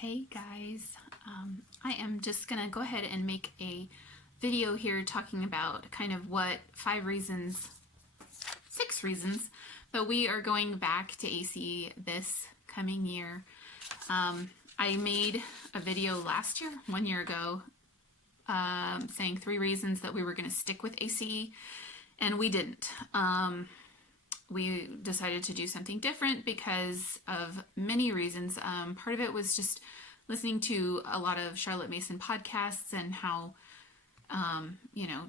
Hey guys, I am just gonna go ahead and make a video here talking about kind of what 6 reasons that we are going back to A.C.E this coming year. I made a video last year, 1 year ago, saying 3 reasons that we were gonna stick with A.C.E, and we didn't. We decided to do something different because of many reasons. Part of it was just listening to a lot of Charlotte Mason podcasts and how,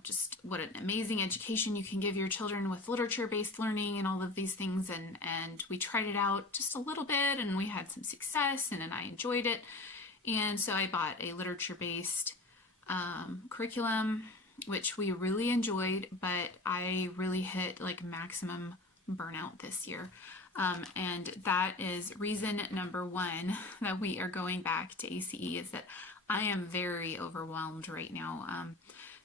just what an amazing education you can give your children with literature-based learning and all of these things. And we tried it out just a little bit and we had some success and I enjoyed it. And so I bought a literature-based curriculum, which we really enjoyed, but I really hit like maximum burnout this year. And that is reason number one that we are going back to A.C.E is that I am very overwhelmed right now.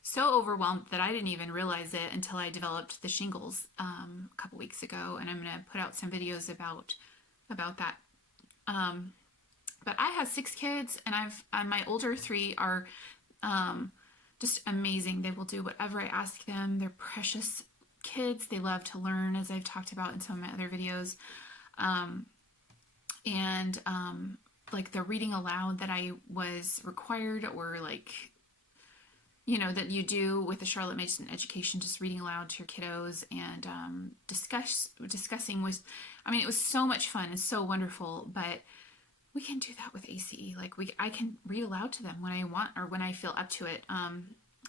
So overwhelmed that I didn't even realize it until I developed the shingles a couple weeks ago, and I'm going to put out some videos about that. But I have 6 kids, and my older 3 are just amazing. They will do whatever I ask them. They're precious kids. They love to learn, as I've talked about in some of my other videos. Like the reading aloud that I was required, or that you do with the Charlotte Mason education, just reading aloud to your kiddos and discussing was, it was so much fun and so wonderful, but we can do that with A.C.E. I can read aloud to them when I want or when I feel up to it.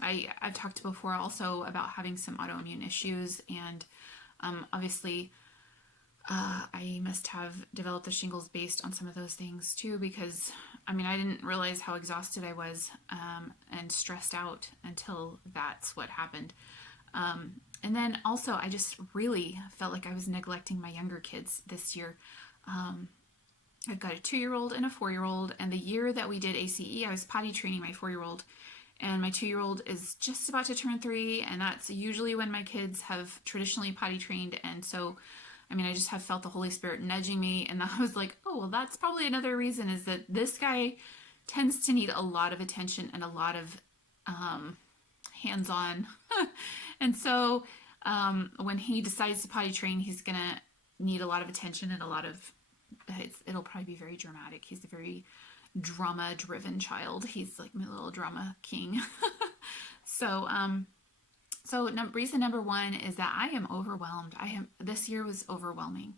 I've talked before also about having some autoimmune issues, and obviously I must have developed the shingles based on some of those things too, because I didn't realize how exhausted I was and stressed out until that's what happened. And then also I just really felt like I was neglecting my younger kids this year. I've got a 2-year-old and a 4-year-old, and the year that we did A.C.E, I was potty training my 4-year-old. And my 2-year-old is just about to turn 3, and that's usually when my kids have traditionally potty trained. And so, I just have felt the Holy Spirit nudging me, and I was like, oh, well, that's probably another reason, is that this guy tends to need a lot of attention and a lot of hands-on. And so when he decides to potty train, he's going to need a lot of attention and a lot of, it'll probably be very dramatic. He's a very drama-driven child. He's like my little drama king. So reason number 1 is that I am overwhelmed. This year was overwhelming.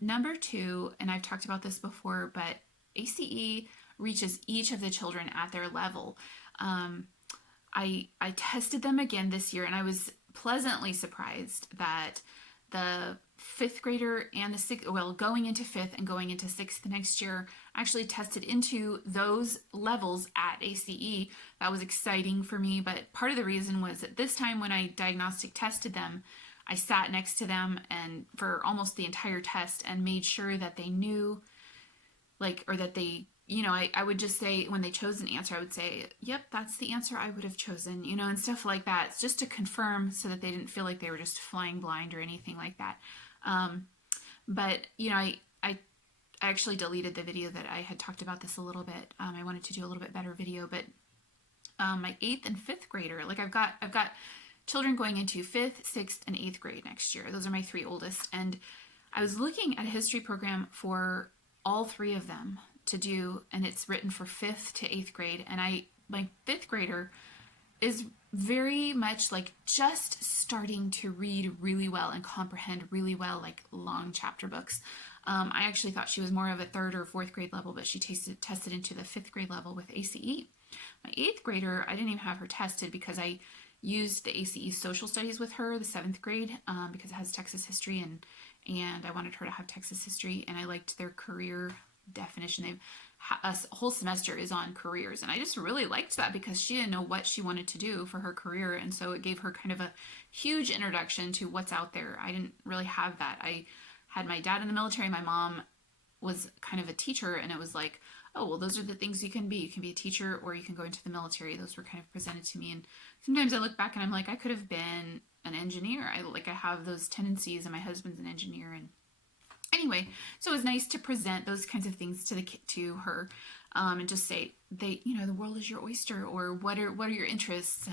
Number 2, and I've talked about this before, but A.C.E reaches each of the children at their level. I tested them again this year, and I was pleasantly surprised that the 5th grader and the 6th, going into 5th and going into 6th next year, actually tested into those levels at A.C.E. That was exciting for me, but part of the reason was that this time when I diagnostic tested them, I sat next to them and for almost the entire test and made sure that they knew, or that they, I would just say, when they chose an answer, I would say, yep, that's the answer I would have chosen, and stuff like that. It's just to confirm so that they didn't feel like they were just flying blind or anything like that. But I actually deleted the video that I had talked about this a little bit. I wanted to do a little bit better video, but my 8th and 5th grader, I've got children going into 5th, 6th, and 8th grade next year. Those are my 3 oldest. And I was looking at a history program for all 3 of them to do, and it's written for 5th to 8th grade. And my 5th grader is very much just starting to read really well and comprehend really well, long chapter books. I actually thought she was more of a 3rd or 4th grade level, but she tested into the 5th grade level with A.C.E. My 8th grader, I didn't even have her tested because I used the A.C.E social studies with her, the 7th grade, because it has Texas history, and I wanted her to have Texas history, and I liked their career definition. A whole semester is on careers, and I just really liked that because she didn't know what she wanted to do for her career, and so it gave her kind of a huge introduction to what's out there. I didn't really have that. I had my dad in the military. My mom was kind of a teacher, and it was like, oh, well, those are the things you can be. You can be a teacher or you can go into the military. Those were kind of presented to me, and sometimes I look back and I'm like, I could have been an engineer. I have those tendencies, and my husband's an engineer, and Anyway, so it was nice to present those kinds of things to her, and just say, the world is your oyster, or what are your interests,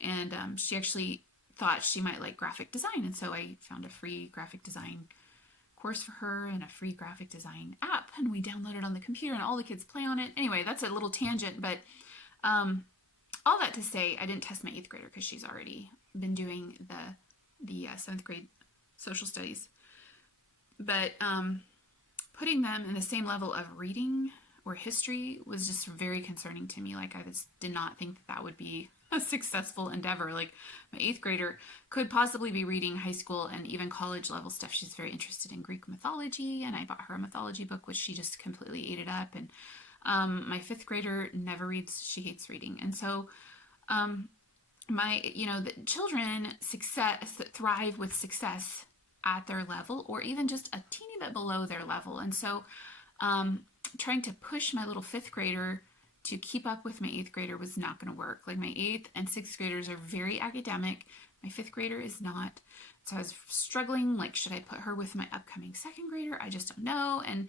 and she actually thought she might like graphic design, and so I found a free graphic design course for her and a free graphic design app, and we download it on the computer, and all the kids play on it. Anyway, that's a little tangent, but all that to say, I didn't test my 8th grader because she's already been doing the 7th grade social studies. But putting them in the same level of reading or history was just very concerning to me. Like, I just did not think that would be a successful endeavor. Like, my 8th grader could possibly be reading high school and even college level stuff. She's very interested in Greek mythology, and I bought her a mythology book, which she just completely ate it up. And my 5th grader never reads. She hates reading. And so the children thrive with success at their level, or even just a teeny bit below their level. And so trying to push my little 5th grader to keep up with my 8th grader was not going to work. Like, my 8th and 6th graders are very academic. My 5th grader is not. So I was struggling, like, should I put her with my upcoming 2nd grader? I just don't know. And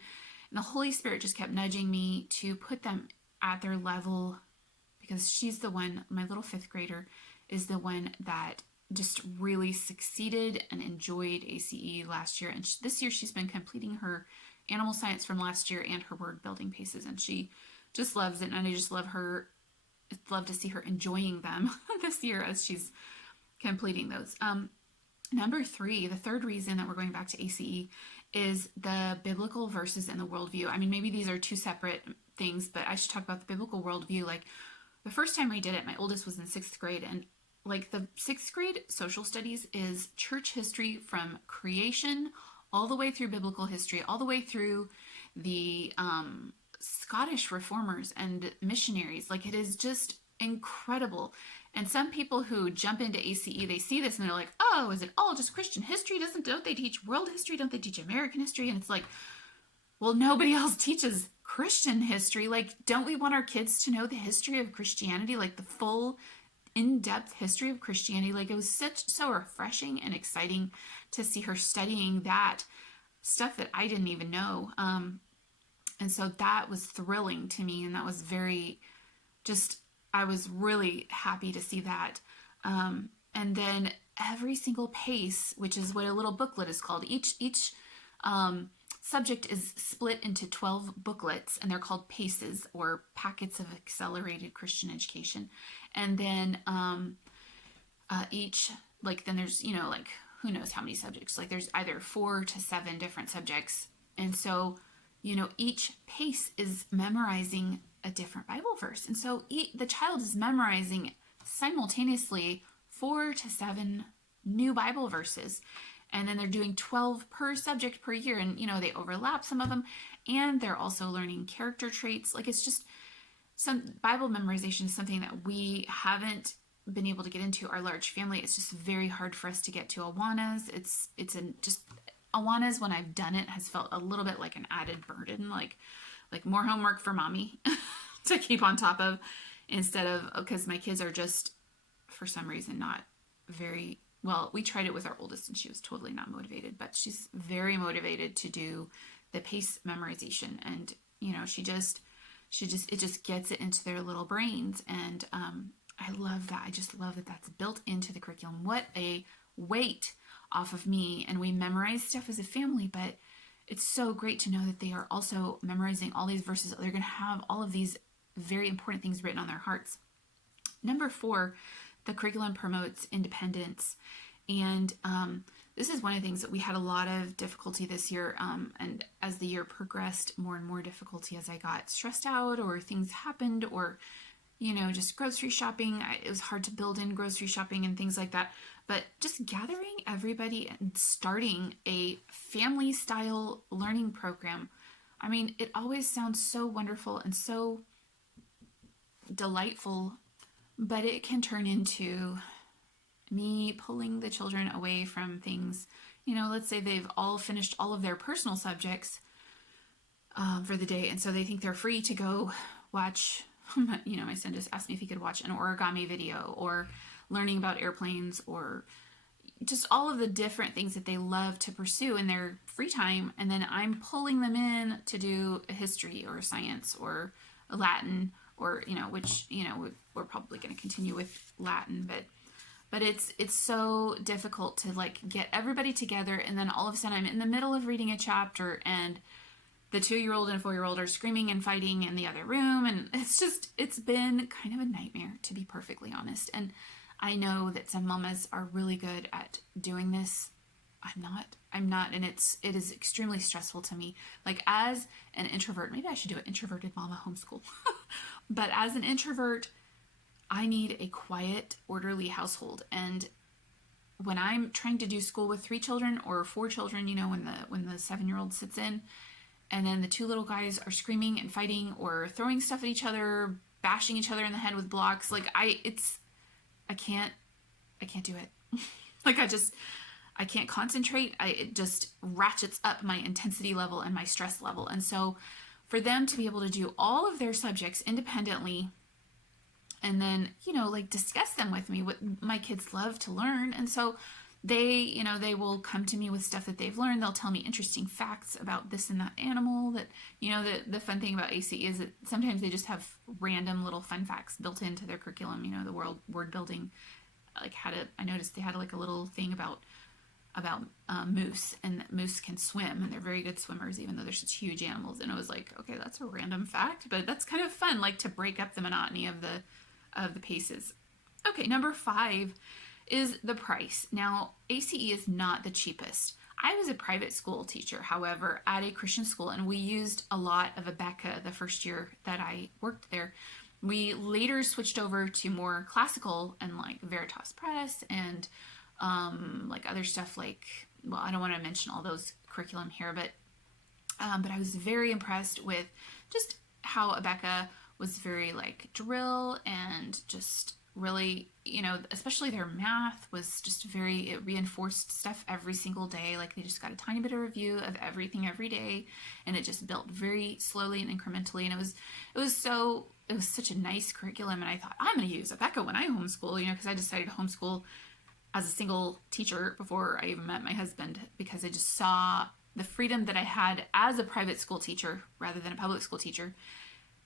the Holy Spirit just kept nudging me to put them at their level, because she's the one, my little 5th grader is the one that just really succeeded and enjoyed A.C.E. last year. And this year she's been completing her animal science from last year and her word building paces, and she just loves it. And I just love to see her enjoying them this year as she's completing those. Number 3, the third reason that we're going back to A.C.E. is the biblical verses and the worldview. I mean, maybe these are two separate things, but I should talk about the biblical worldview. Like, the first time I did it, my oldest was in 6th grade, and like, the 6th grade social studies is church history from creation all the way through biblical history, all the way through the Scottish reformers and missionaries. Like, it is just incredible. And some people who jump into A.C.E., they see this and they're like, oh, is it all just Christian history? Don't they teach world history? Don't they teach American history? And it's like, well, nobody else teaches Christian history. Like, don't we want our kids to know the history of Christianity, like the full in-depth history of Christianity? Like, it was so refreshing and exciting to see her studying that stuff that I didn't even know. And so that was thrilling to me, and that was I was really happy to see that. And then every single pace, which is what a little booklet is called, each subject is split into 12 booklets, and they're called paces, or packets of accelerated Christian education. And then then there's, like, who knows how many subjects. Like, there's either 4 to 7 different subjects. And so, each pace is memorizing a different Bible verse. And so the child is memorizing simultaneously 4 to 7 new Bible verses. And then they're doing 12 per subject per year. And, they overlap, some of them. And they're also learning character traits. Like, it's just, some Bible memorization is something that we haven't been able to get into our large family. It's just very hard for us to get to Awanas. Awanas, when I've done it, has felt a little bit like an added burden, like more homework for mommy to keep on top of, instead of, because my kids are just, for some reason, not very well. We tried it with our oldest, and she was totally not motivated, but she's very motivated to do the pace memorization, and it just gets it into their little brains. And I love that. I just love that that's built into the curriculum. What a weight off of me. And we memorize stuff as a family, but it's so great to know that they are also memorizing all these verses. They're going to have all of these very important things written on their hearts. Number 4, the curriculum promotes independence. And this is one of the things that we had a lot of difficulty this year. And as the year progressed, more and more difficulty as I got stressed out, or things happened, or, just grocery shopping. It was hard to build in grocery shopping and things like that. But just gathering everybody and starting a family style learning program. I mean, it always sounds so wonderful and so delightful, but it can turn into me pulling the children away from things. Let's say they've all finished all of their personal subjects for the day, and so they think they're free to go watch, my son just asked me if he could watch an origami video, or learning about airplanes, or just all of the different things that they love to pursue in their free time. And then I'm pulling them in to do a history or a science or a Latin or, which, we're probably going to continue with Latin, but it's so difficult to like get everybody together. And then all of a sudden I'm in the middle of reading a chapter and the 2-year-old and 4-year-old are screaming and fighting in the other room. And it's been kind of a nightmare, to be perfectly honest. And I know that some mamas are really good at doing this. I'm not, and it is extremely stressful to me. Like as an introvert, maybe I should do an introverted mama homeschool. But as an introvert, I need a quiet, orderly household. And when I'm trying to do school with 3 children or 4 children, when the 7-year-old sits in, and then the 2 little guys are screaming and fighting or throwing stuff at each other, bashing each other in the head with blocks, like I can't do it. Like I can't concentrate. It just ratchets up my intensity level and my stress level. And so for them to be able to do all of their subjects independently and then, like discuss them with me, what my kids love to learn. And so they will come to me with stuff that they've learned. They'll tell me interesting facts about this and that animal that, the fun thing about A.C.E is that sometimes they just have random little fun facts built into their curriculum. The word building, like I noticed they had like a little thing about moose, and that moose can swim and they're very good swimmers even though they're such huge animals. And it was like, okay, that's a random fact, but that's kind of fun, like to break up the monotony of the paces. Okay, number 5 is the price. Now, A.C.E is not the cheapest. I was a private school teacher, however, at a Christian school, and we used a lot of Abeka the first year that I worked there. We later switched over to more classical and like Veritas Press and like other stuff like, well, I don't want to mention all those curriculum here, but I was very impressed with just how Abeka was very like drill and just really, especially their math was just it reinforced stuff every single day. Like they just got a tiny bit of review of everything every day, and it just built very slowly and incrementally. And it was such a nice curriculum. And I thought, I'm going to use Abeka when I homeschool, because I decided to homeschool as a single teacher before I even met my husband, because I just saw the freedom that I had as a private school teacher rather than a public school teacher.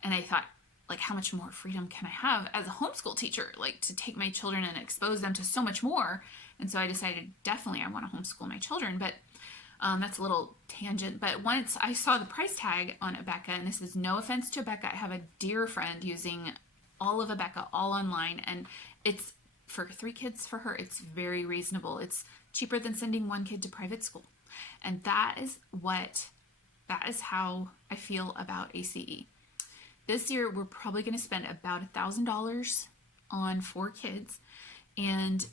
And I thought, like, how much more freedom can I have as a homeschool teacher, like to take my children and expose them to so much more? And so I decided definitely I want to homeschool my children. But that's a little tangent. But once I saw the price tag on Abeka, and this is no offense to Abeka, I have a dear friend using all of Abeka all online, and it's for 3 kids for her. It's very reasonable. It's cheaper than sending 1 kid to private school. And that is how I feel about A.C.E. This year, we're probably going to spend about $1,000 on 4 kids. And,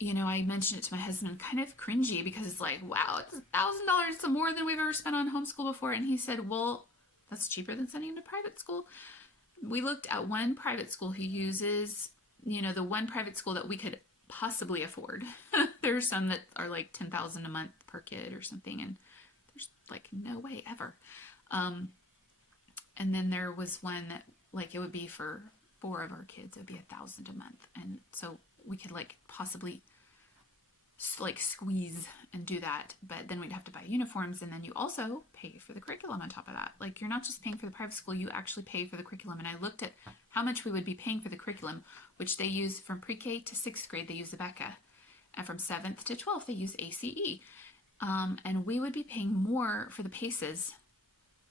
I mentioned it to my husband, kind of cringy, because it's like, wow, it's $1,000 more than we've ever spent on homeschool before. And he said, well, that's cheaper than sending them to private school. We looked at one private school who uses, the one private school that we could possibly afford. There's some that are like $10,000 a month per kid or something. And there's like no way ever. And then there was one that like it would be for 4 of our kids, it would be $1,000 a month. And so we could like possibly like squeeze and do that, but then we'd have to buy uniforms, and then you also pay for the curriculum on top of that. Like you're not just paying for the private school, you actually pay for the curriculum. And I looked at how much we would be paying for the curriculum, which they use from pre-K to 6th grade, they use Abeka, and from 7th to 12th, they use A.C.E. And we would be paying more for the paces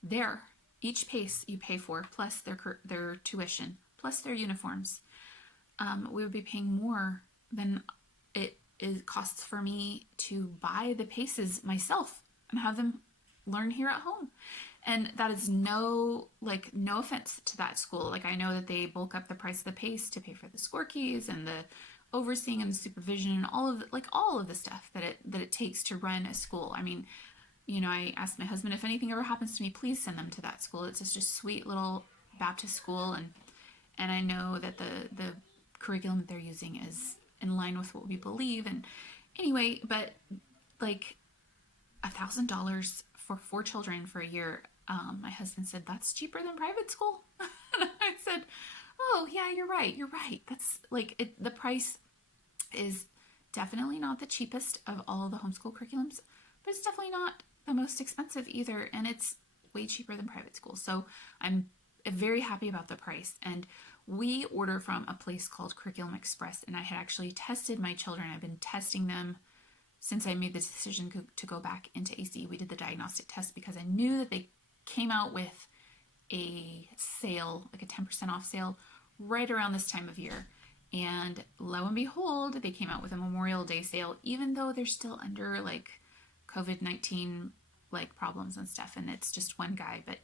there. Each pace you pay for, plus their tuition, plus their uniforms. We would be paying more than it costs for me to buy the paces myself and have them learn here at home. And that is no offense to that school. Like I know that they bulk up the price of the pace to pay for the score keys and the overseeing and the supervision and all of the stuff that it takes to run a school. I mean, I asked my husband, if anything ever happens to me, please send them to that school. It's just a sweet little Baptist school, and I know that the curriculum that they're using is in line with what we believe. And anyway, but like $1,000 for 4 children for a year. My husband said, that's cheaper than private school. And I said, oh yeah, you're right. That's like the price is definitely not the cheapest of all the homeschool curriculums, but it's definitely not the most expensive either, and it's way cheaper than private school. So I'm very happy about the price. And we order from a place called Curriculum Express, and I had actually tested my children. I've been testing them since I made the decision to go back into A.C.E. We did the diagnostic test because I knew that they came out with a sale, like a 10% off sale, right around this time of year. And lo and behold, they came out with a Memorial Day sale, even though they're still under like COVID-19 like problems and stuff. And it's just one guy, but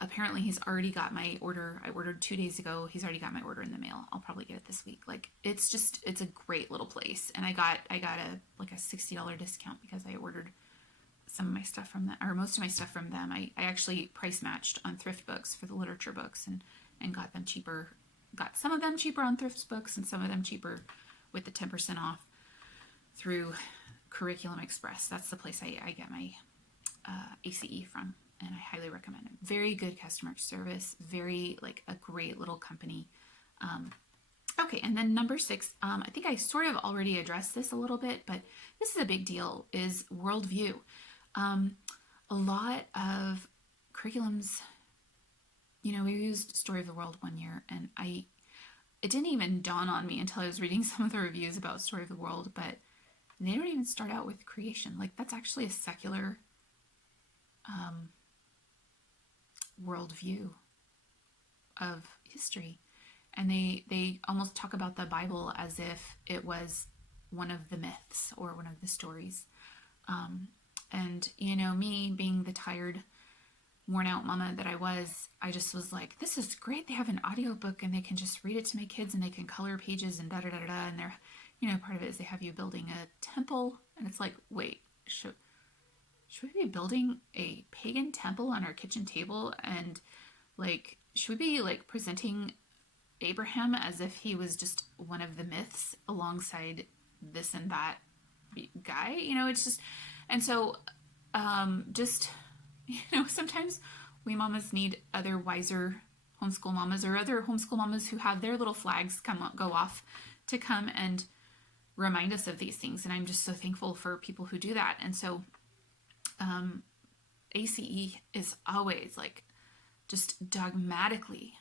apparently he's already got my order. I ordered 2 days ago. He's already got my order in the mail. I'll probably get it this week. Like it's a great little place. And I got a $60 discount because I ordered some of my stuff from them, or most of my stuff from them. I actually price matched on thrift books for the literature books and got them cheaper. Got some of them cheaper on thrift books and some of them cheaper with the 10% off through Curriculum Express. That's the place I get my A.C.E. from, and I highly recommend it. Very good customer service, very like a great little company. Okay, and then number 6, I think I sort of already addressed this a little bit, but this is a big deal, is worldview. A lot of curriculums, we used Story of the World one year, and it didn't even dawn on me until I was reading some of the reviews about Story of the World, but they don't even start out with creation. Like that's actually a secular worldview of history. And they almost talk about the Bible as if it was one of the myths or one of the stories. And, me being the tired, worn out mama that I just was like, this is great. They have an audiobook and they can just read it to my kids and they can color pages and da-da-da-da-da. And they're, part of it is they have you building a temple. And it's like, wait, should we be building a pagan temple on our kitchen table? And like, should we be like presenting Abraham as if he was just one of the myths alongside this and that guy? It's just, and so sometimes we mamas need other wiser homeschool mamas or other homeschool mamas who have their little flags go off to come and remind us of these things. And I'm just so thankful for people who do that. And so A.C.E. is always like just dogmatically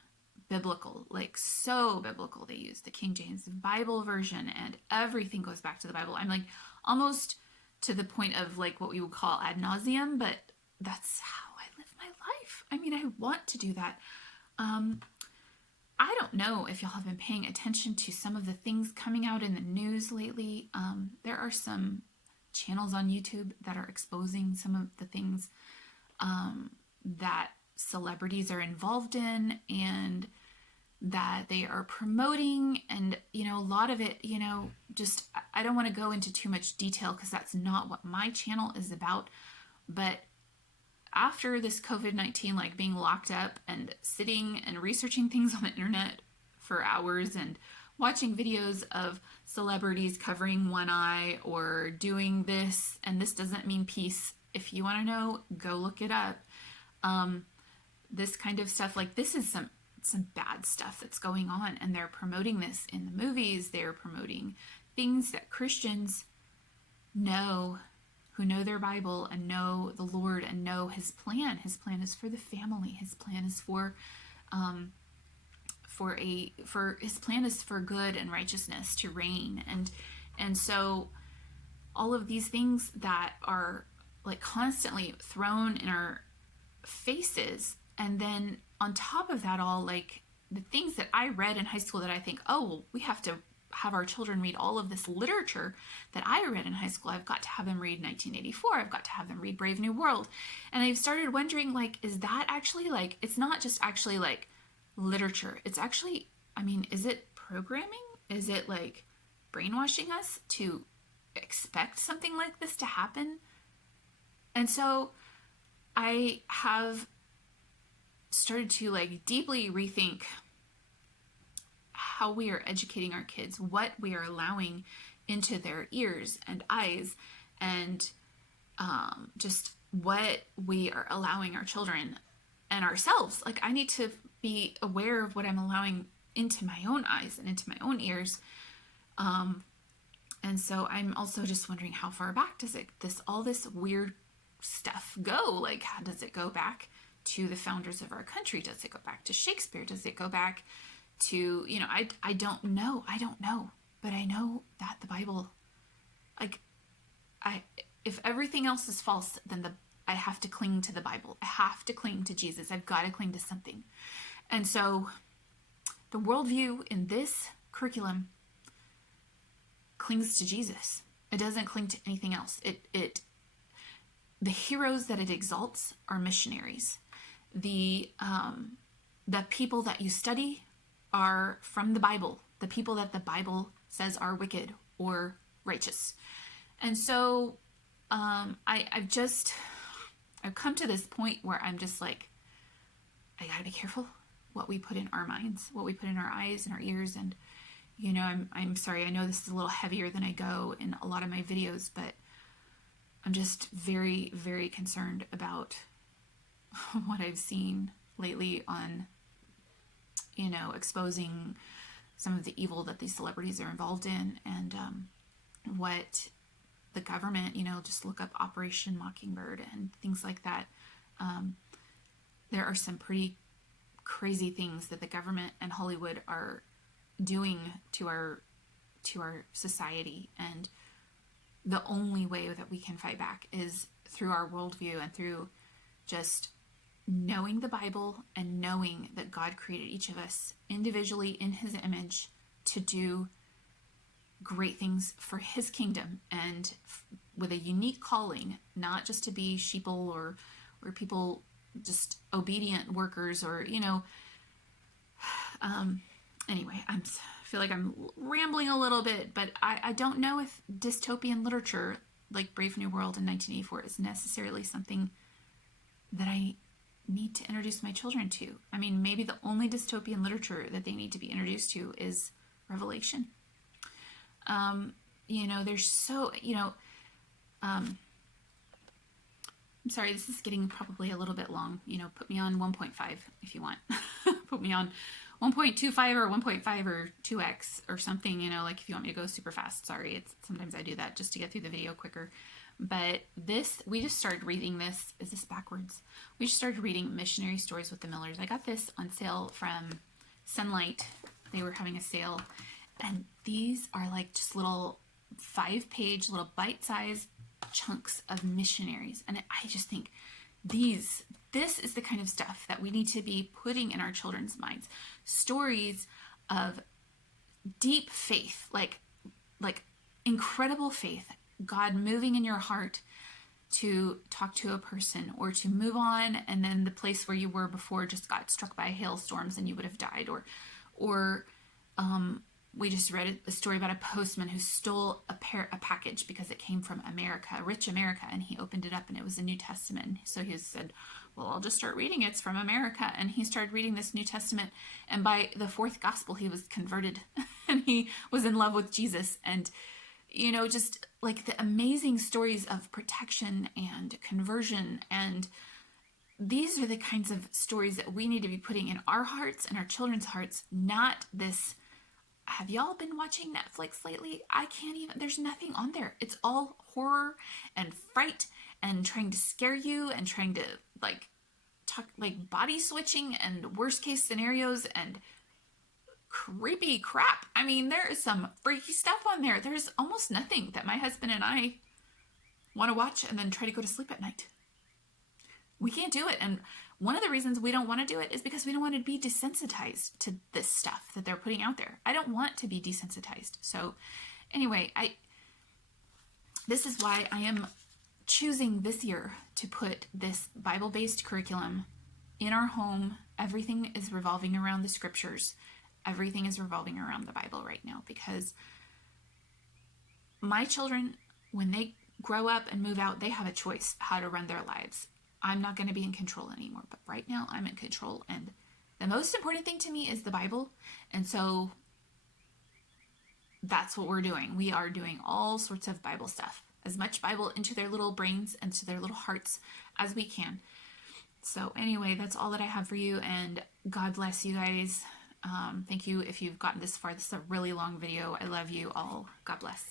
biblical, like so biblical. They use the King James Bible version and everything goes back to the Bible. I'm like almost to the point of like what we would call ad nauseum, but that's how I live my life. I mean, I want to do that. I don't know if y'all have been paying attention to some of the things coming out in the news lately. There are some channels on YouTube that are exposing some of the things that celebrities are involved in and that they are promoting. And, a lot of it, just, I don't want to go into too much detail because that's not what my channel is about. But after this COVID-19, like being locked up and sitting and researching things on the internet for hours and watching videos of celebrities covering one eye or doing this, and this doesn't mean peace. If you want to know, go look it up. This kind of stuff, like this is some bad stuff that's going on, and they're promoting this in the movies. They're promoting things that Christians know, who know their Bible and know the Lord and know His plan. His plan is for the family. His plan is for His plan is for good and righteousness to reign. And so all of these things that are like constantly thrown in our faces, and then on top of that all, like the things that I read in high school that I think, oh, well, we have to have our children read all of this literature that I read in high school. I've got to have them read 1984. I've got to have them read Brave New World. And I've started wondering, like, is that actually like, it's not just actually like literature. It's actually, I mean, is it programming? Is it like brainwashing us to expect something like this to happen? And so I have started to like deeply rethink how we are educating our kids, what we are allowing into their ears and eyes, and just what we are allowing our children and ourselves. Like I need to be aware of what I'm allowing into my own eyes and into my own ears. And so I'm also just wondering, how far back does all this weird stuff go? Like, how does it go back to the founders of our country? Does it go back to Shakespeare? Does it go back to, I don't know. I don't know. But I know that the Bible, like, if everything else is false, then I have to cling to the Bible. I have to cling to Jesus. I've got to cling to something. And so the worldview in this curriculum clings to Jesus. It doesn't cling to anything else. The heroes that it exalts are missionaries. The people that you study are from the Bible. The people that the Bible says are wicked or righteous. And so I've come to this point where I'm just like, I gotta be careful what we put in our minds, what we put in our eyes and our ears. And I'm sorry, I know this is a little heavier than I go in a lot of my videos, but I'm just very, very concerned about what I've seen lately on, exposing some of the evil that these celebrities are involved in, and what the government, just look up Operation Mockingbird and things like that. There are some pretty crazy things that the government and Hollywood are doing to our society, and the only way that we can fight back is through our worldview and through just knowing the Bible and knowing that God created each of us individually in his image to do great things for his kingdom, and with a unique calling, not just to be sheeple or people, just obedient workers, or anyway, I feel like I'm rambling a little bit, but I don't know if dystopian literature like Brave New World in 1984 is necessarily something that I need to introduce my children to. I mean, maybe the only dystopian literature that they need to be introduced to is Revelation. There's so, I'm sorry, this is getting probably a little bit long. Put me on 1.5 if you want. Put me on 1.25 or 1.5 or 2x or something, like if you want me to go super fast. Sorry, sometimes I do that just to get through the video quicker. But we just started reading this. Is this backwards? We just started reading Missionary Stories with the Millers. I got this on sale from Sunlight. They were having a sale. And these are like just little 5-page, little bite-sized chunks of missionaries. And I just think this is the kind of stuff that we need to be putting in our children's minds. Stories of deep faith, like incredible faith, God moving in your heart to talk to a person or to move on, and then the place where you were before just got struck by hailstorms and you would have died, or we just read a story about a postman who stole a package because it came from America, rich America, and he opened it up and it was the New Testament. So he said, well, I'll just start reading. It's from America. And he started reading this New Testament. And by the 4th gospel, he was converted and he was in love with Jesus. And, just like the amazing stories of protection and conversion. And these are the kinds of stories that we need to be putting in our hearts and our children's hearts, not this. Have y'all been watching Netflix lately? I can't even, there's nothing on there. It's all horror and fright and trying to scare you and trying to talk body switching and worst case scenarios and creepy crap. I mean, there is some freaky stuff on there. There's almost nothing that my husband and I want to watch and then try to go to sleep at night. We can't do it. And one of the reasons we don't want to do it is because we don't want to be desensitized to this stuff that they're putting out there. I don't want to be desensitized. So anyway, this is why I am choosing this year to put this Bible-based curriculum in our home. Everything is revolving around the scriptures. Everything is revolving around the Bible right now, because my children, when they grow up and move out, they have a choice how to run their lives. I'm not going to be in control anymore, but right now I'm in control. And the most important thing to me is the Bible. And so that's what we're doing. We are doing all sorts of Bible stuff, as much Bible into their little brains and to their little hearts as we can. So anyway, that's all that I have for you, and God bless you guys. Thank you if you've gotten this far. This is a really long video. I love you all. God bless.